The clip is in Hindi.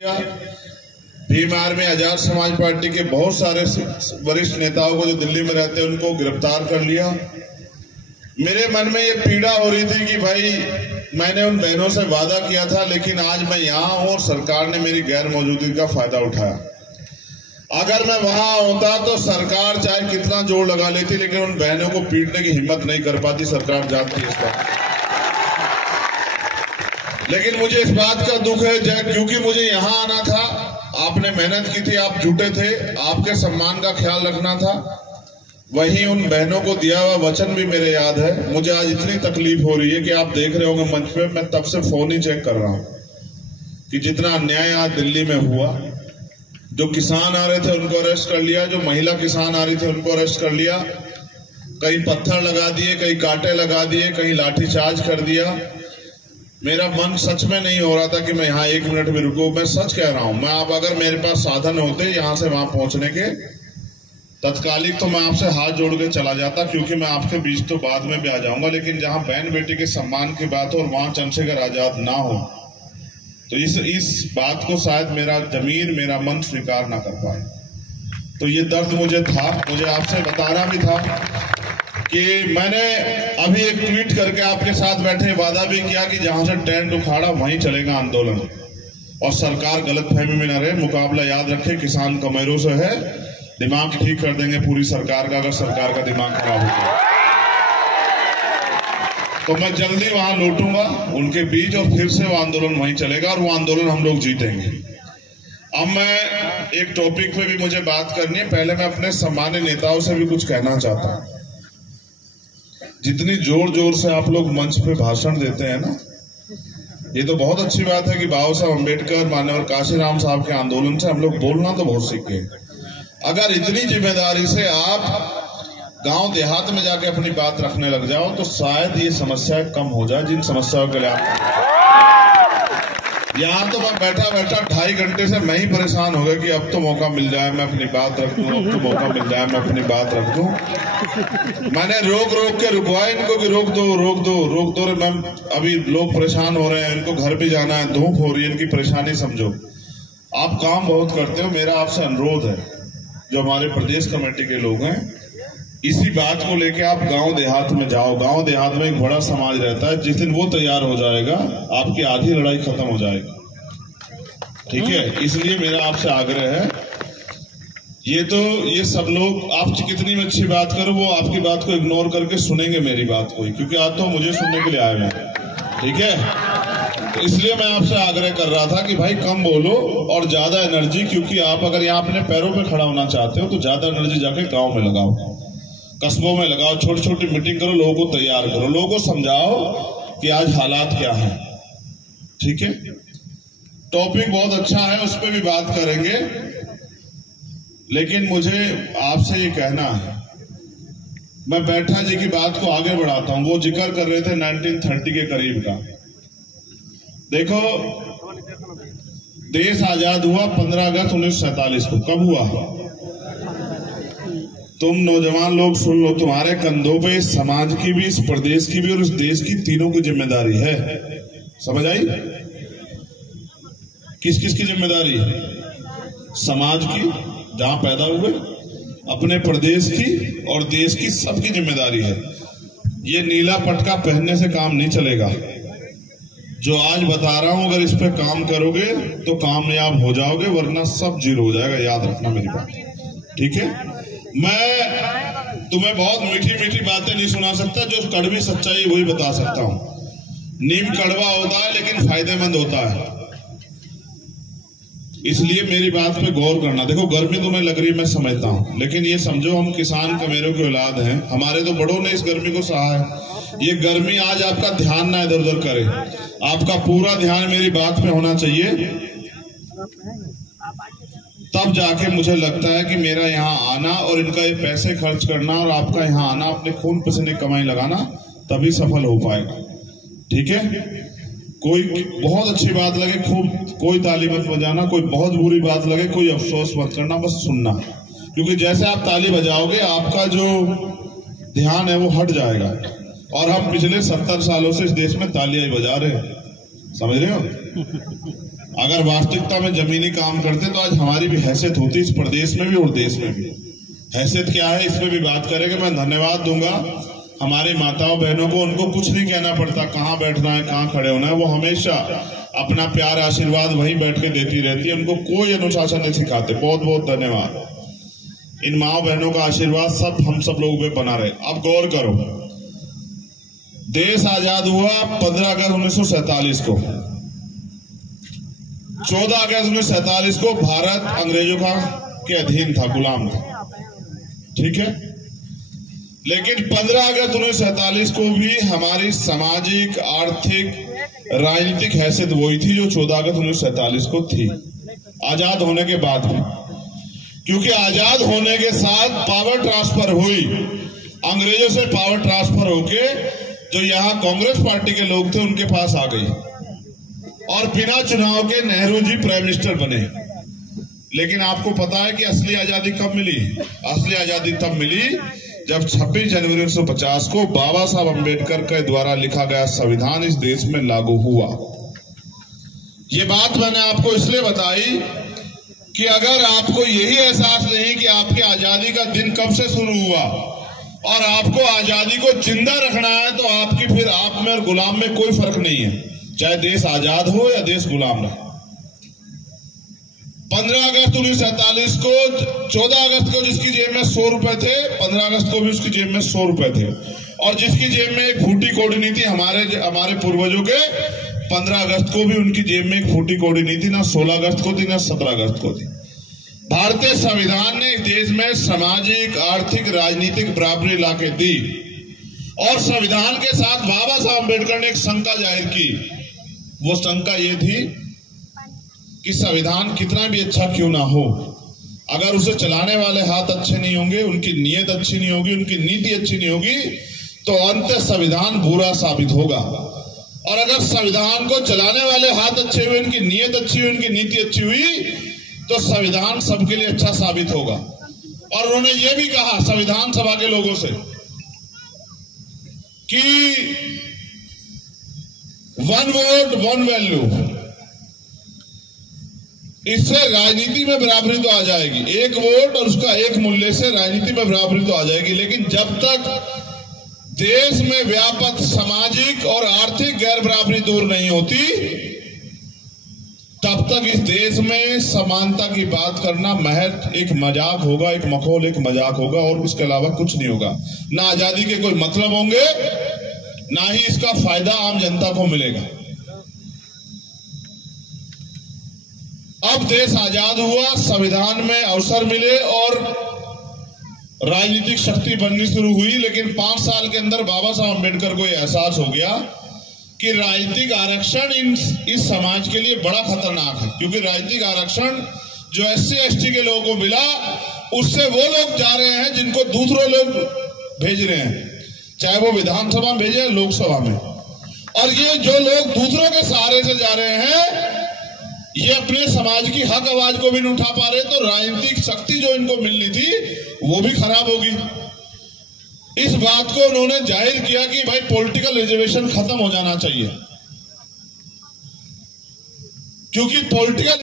भीम आर्मी आजाद समाज पार्टी के बहुत सारे वरिष्ठ नेताओं को जो दिल्ली में रहते हैं उनको गिरफ्तार कर लिया। मेरे मन में ये पीड़ा हो रही थी कि भाई मैंने उन बहनों से वादा किया था, लेकिन आज मैं यहाँ हूँ और सरकार ने मेरी गैर मौजूदगी का फायदा उठाया। अगर मैं वहां होता तो सरकार चाहे कितना जोर लगा लेती, लेकिन उन बहनों को पीटने की हिम्मत नहीं कर पाती। सरकार जानती है इस बात। लेकिन मुझे इस बात का दुख है क्योंकि मुझे यहाँ आना था, आपने मेहनत की थी, आप जुटे थे, आपके सम्मान का ख्याल रखना था। वहीं उन बहनों को दिया हुआ वचन भी मेरे याद है। मुझे आज इतनी तकलीफ हो रही है कि आप देख रहे होंगे मंच पे, मैं तब से फोन ही चेक कर रहा हूं कि जितना अन्याय आज दिल्ली में हुआ। जो किसान आ रहे थे उनको अरेस्ट कर लिया, जो महिला किसान आ रही थी उनको अरेस्ट कर लिया, कहीं पत्थर लगा दिए, कहीं कांटे लगा दिए, कहीं लाठीचार्ज कर दिया। मेरा मन सच में नहीं हो रहा था कि मैं यहाँ 1 मिनट भी रुकूं। मैं सच कह रहा हूं, मैं अब अगर मेरे पास साधन होते यहाँ से वहां पहुंचने के तत्कालिक, तो मैं आपसे हाथ जोड़ के चला जाता, क्योंकि मैं आपके बीच तो बाद में भी आ जाऊंगा। लेकिन जहां बहन बेटी के सम्मान की बात हो और वहां चंद्रशेखर आजाद ना हो, तो इस बात को शायद मेरा जमीर, मेरा मन स्वीकार ना कर पाए। तो ये दर्द मुझे था, मुझे आपसे बताना भी था कि मैंने अभी एक ट्वीट करके आपके साथ बैठे वादा भी किया कि जहां से टेंट उखाड़ा वहीं चलेगा आंदोलन, और सरकार गलतफहमी में न रहे। मुकाबला याद रखे, किसान कमेरों से है, दिमाग ठीक कर देंगे पूरी सरकार का, अगर सरकार का दिमाग खराब हो गया तो मैं जल्दी वहां लौटूंगा उनके बीच, और फिर से वो आंदोलन वहीं चलेगा और वो आंदोलन हम लोग जीतेंगे। अब मैं एक टॉपिक पे भी मुझे बात करनी है। पहले मैं अपने सम्मानित नेताओं से भी कुछ कहना चाहता हूं। जितनी जोर जोर से आप लोग मंच पे भाषण देते हैं ना, ये तो बहुत अच्छी बात है कि बाबा साहब अम्बेडकर, माननीय काशीराम साहब के आंदोलन से हम लोग बोलना तो बहुत सीख गए। अगर इतनी जिम्मेदारी से आप गांव देहात में जाके अपनी बात रखने लग जाओ तो शायद ये समस्या कम हो जाए, जिन समस्याओं के लिए आप यहाँ तो मैं बैठा बैठा 2.5 घंटे से मैं ही परेशान हो गया कि अब तो मौका मिल जाए मैं अपनी बात रख दूं, अब तो मौका मिल जाए मैं अपनी बात रख दूं। मैंने रोक के रुकवाया इनको कि रोक दो। मैम अभी लोग परेशान हो रहे हैं, इनको घर भी जाना है, धूप हो रही है, इनकी परेशानी समझो। आप काम बहुत करते हो, मेरा आपसे अनुरोध है, जो हमारे प्रदेश कमेटी के लोग हैं, इसी बात को लेके आप गांव देहात में जाओ। गांव देहात में एक बड़ा समाज रहता है, जिस दिन वो तैयार हो जाएगा आपकी आधी लड़ाई खत्म हो जाएगी। ठीक है, इसलिए मेरा आपसे आग्रह है, ये सब लोग आप कितनी भी अच्छी बात करो, वो आपकी बात को इग्नोर करके सुनेंगे मेरी बात को, क्योंकि आप तो मुझे सुनने के लिए आए हैं। ठीक है, तो इसलिए मैं आपसे आग्रह कर रहा था कि भाई कम बोलो और ज्यादा एनर्जी, क्योंकि आप अगर यहाँ अपने पैरों पे खड़ा होना चाहते हो तो ज्यादा एनर्जी जाके गांव में लगाओ, कस्बों में लगाओ, छोटी छोटी मीटिंग करो, लोगों को तैयार करो, लोगों को समझाओ कि आज हालात क्या है। ठीक है, टॉपिक बहुत अच्छा है, उस पर भी बात करेंगे। लेकिन मुझे आपसे ये कहना है, मैं बैठा जी की बात को आगे बढ़ाता हूं। वो जिक्र कर रहे थे 1930 के करीब का। देखो, देश आजाद हुआ 15 अगस्त 1947 को। कब हुआ? तुम नौजवान लोग सुन लो, तुम्हारे कंधों पे इस समाज की भी, इस प्रदेश की भी और इस देश की, तीनों की जिम्मेदारी है। समझ आई? किस किस की जिम्मेदारी? समाज की, जहां पैदा हुए, अपने प्रदेश की और देश की, सबकी जिम्मेदारी है। ये नीला पटका पहनने से काम नहीं चलेगा। जो आज बता रहा हूं, अगर इस पे काम करोगे तो कामयाब हो जाओगे, वरना सब जीरो हो जाएगा। याद रखना मेरी बात। ठीक है, मैं तुम्हें बहुत मीठी मीठी बातें नहीं सुना सकता, जो कड़वी सच्चाई वही बता सकता हूं। नीम कड़वा होता है लेकिन फायदेमंद होता है, इसलिए मेरी बात पे गौर करना। देखो, गर्मी तुम्हें लग रही, मैं समझता हूं, लेकिन ये समझो हम किसान कमेरों की औलाद हैं, हमारे तो बड़ों ने इस गर्मी को सहा है। ये गर्मी आज आपका ध्यान ना इधर उधर करे, आपका पूरा ध्यान मेरी बात पे होना चाहिए। तब जाके मुझे लगता है कि मेरा यहाँ आना और इनका ये पैसे खर्च करना और आपका यहाँ आना, अपने खून पसीने कमाई लगाना, तभी सफल हो पाएगा। ठीक है, कोई बहुत अच्छी बात लगे खूब कोई ताली मत बजाना, कोई बहुत बुरी बात लगे कोई अफसोस मत करना, बस सुनना। क्योंकि जैसे आप ताली बजाओगे आपका जो ध्यान है वो हट जाएगा। और हम पिछले 70 सालों से इस देश में तालियां ही बजा रहे हैं, समझ रहे हो? अगर वास्तविकता में जमीनी काम करते तो आज हमारी भी हैसियत होती, इस प्रदेश में भी और देश में भी। हैसियत क्या है इसमें भी बात करेंगे। मैं धन्यवाद दूंगा हमारी माताओं बहनों को, उनको कुछ नहीं कहना पड़ता कहाँ बैठना है कहाँ खड़े होना है, वो हमेशा अपना प्यार आशीर्वाद वहीं बैठ के देती रहती है, उनको कोई अनुशासन नहीं सिखाते। बहुत बहुत धन्यवाद। इन माँ बहनों का आशीर्वाद सब हम सब लोगों पे बना रहे। अब गौर करो, देश आजाद हुआ 15 अगस्त 1947 को। 14 अगस्त 1947 को भारत अंग्रेजों के अधीन था, गुलाम था, ठीक है। लेकिन 15 अगस्त 1947 को भी हमारी सामाजिक, आर्थिक, राजनीतिक हैसियत वही थी जो 14 अगस्त 1947 को थी, आजाद होने के बाद भी। क्योंकि आजाद होने के साथ पावर ट्रांसफर हुई, अंग्रेजों से पावर ट्रांसफर होके जो यहाँ कांग्रेस पार्टी के लोग थे उनके पास आ गई और बिना चुनाव के नेहरू जी प्राइम मिनिस्टर बने। लेकिन आपको पता है कि असली आजादी कब मिली? असली आजादी तब मिली जब 26 जनवरी 1950 को बाबा साहब अम्बेडकर के द्वारा लिखा गया संविधान इस देश में लागू हुआ। ये बात मैंने आपको इसलिए बताई कि अगर आपको यही एहसास नहीं कि आपकी आजादी का दिन कब से शुरू हुआ और आपको आजादी को जिंदा रखना है, तो आपकी फिर आप में और गुलाम में कोई फर्क नहीं है, चाहे देश आजाद हो या देश गुलाम रहे। 15 अगस्त 1947 को, 14 अगस्त को जिसकी जेब में 100 रुपए थे, 15 अगस्त को भी उसकी जेब में 100 रुपए थे। और जिसकी जेब में एक फूटी कौड़ी नहीं थी, हमारे पूर्वजों के 15 अगस्त को भी उनकी जेब में एक फूटी कौड़ी नहीं थी, ना 16 अगस्त को थी, ना 17 अगस्त को थी। भारतीय संविधान ने इस देश में सामाजिक, आर्थिक, राजनीतिक बराबरी लाके दी और संविधान के साथ बाबा साहब अम्बेडकर ने एक शंका जाहिर की। वो शंका ये थी कि संविधान कितना भी अच्छा क्यों ना हो, अगर उसे चलाने वाले हाथ अच्छे नहीं होंगे, उनकी नीयत अच्छी नहीं होगी, उनकी नीति अच्छी नहीं होगी, तो अंत संविधान बुरा साबित होगा। और अगर संविधान को चलाने वाले हाथ अच्छे हुए, उनकी नीयत अच्छी हुई, उनकी नीति अच्छी हुई, तो संविधान सबके लिए अच्छा साबित होगा। और उन्होंने ये भी कहा संविधान सभा के लोगों से कि 1 वोट 1 वैल्यू, इससे राजनीति में बराबरी तो आ जाएगी। 1 वोट और उसका 1 मूल्य से राजनीति में बराबरी तो आ जाएगी, लेकिन जब तक देश में व्यापक सामाजिक और आर्थिक गैर बराबरी दूर नहीं होती, तब तक इस देश में समानता की बात करना महज एक मजाक होगा, एक मखौल, एक मजाक होगा, और इसके अलावा कुछ नहीं होगा। ना आजादी के कोई मतलब होंगे, ना ही इसका फायदा आम जनता को मिलेगा। अब देश आजाद हुआ, संविधान में अवसर मिले और राजनीतिक शक्ति बननी शुरू हुई। लेकिन 5 साल के अंदर बाबा साहब अम्बेडकर को यह एहसास हो गया कि राजनीतिक आरक्षण इस समाज के लिए बड़ा खतरनाक है, क्योंकि राजनीतिक आरक्षण जो SC ST के लोगों को मिला, उससे वो लोग जा रहे हैं जिनको दूसरे लोग भेज रहे हैं, चाहे वो विधानसभा में भेजे, लोकसभा में। और ये जो लोग दूसरों के सहारे से जा रहे हैं, ये अपने समाज की हक आवाज को भी नहीं उठा पा रहे, तो राजनीतिक शक्ति जो इनको मिलनी थी वो भी खराब होगी। इस बात को उन्होंने जाहिर किया कि भाई पॉलिटिकल रिजर्वेशन खत्म हो जाना चाहिए, क्योंकि पॉलिटिकल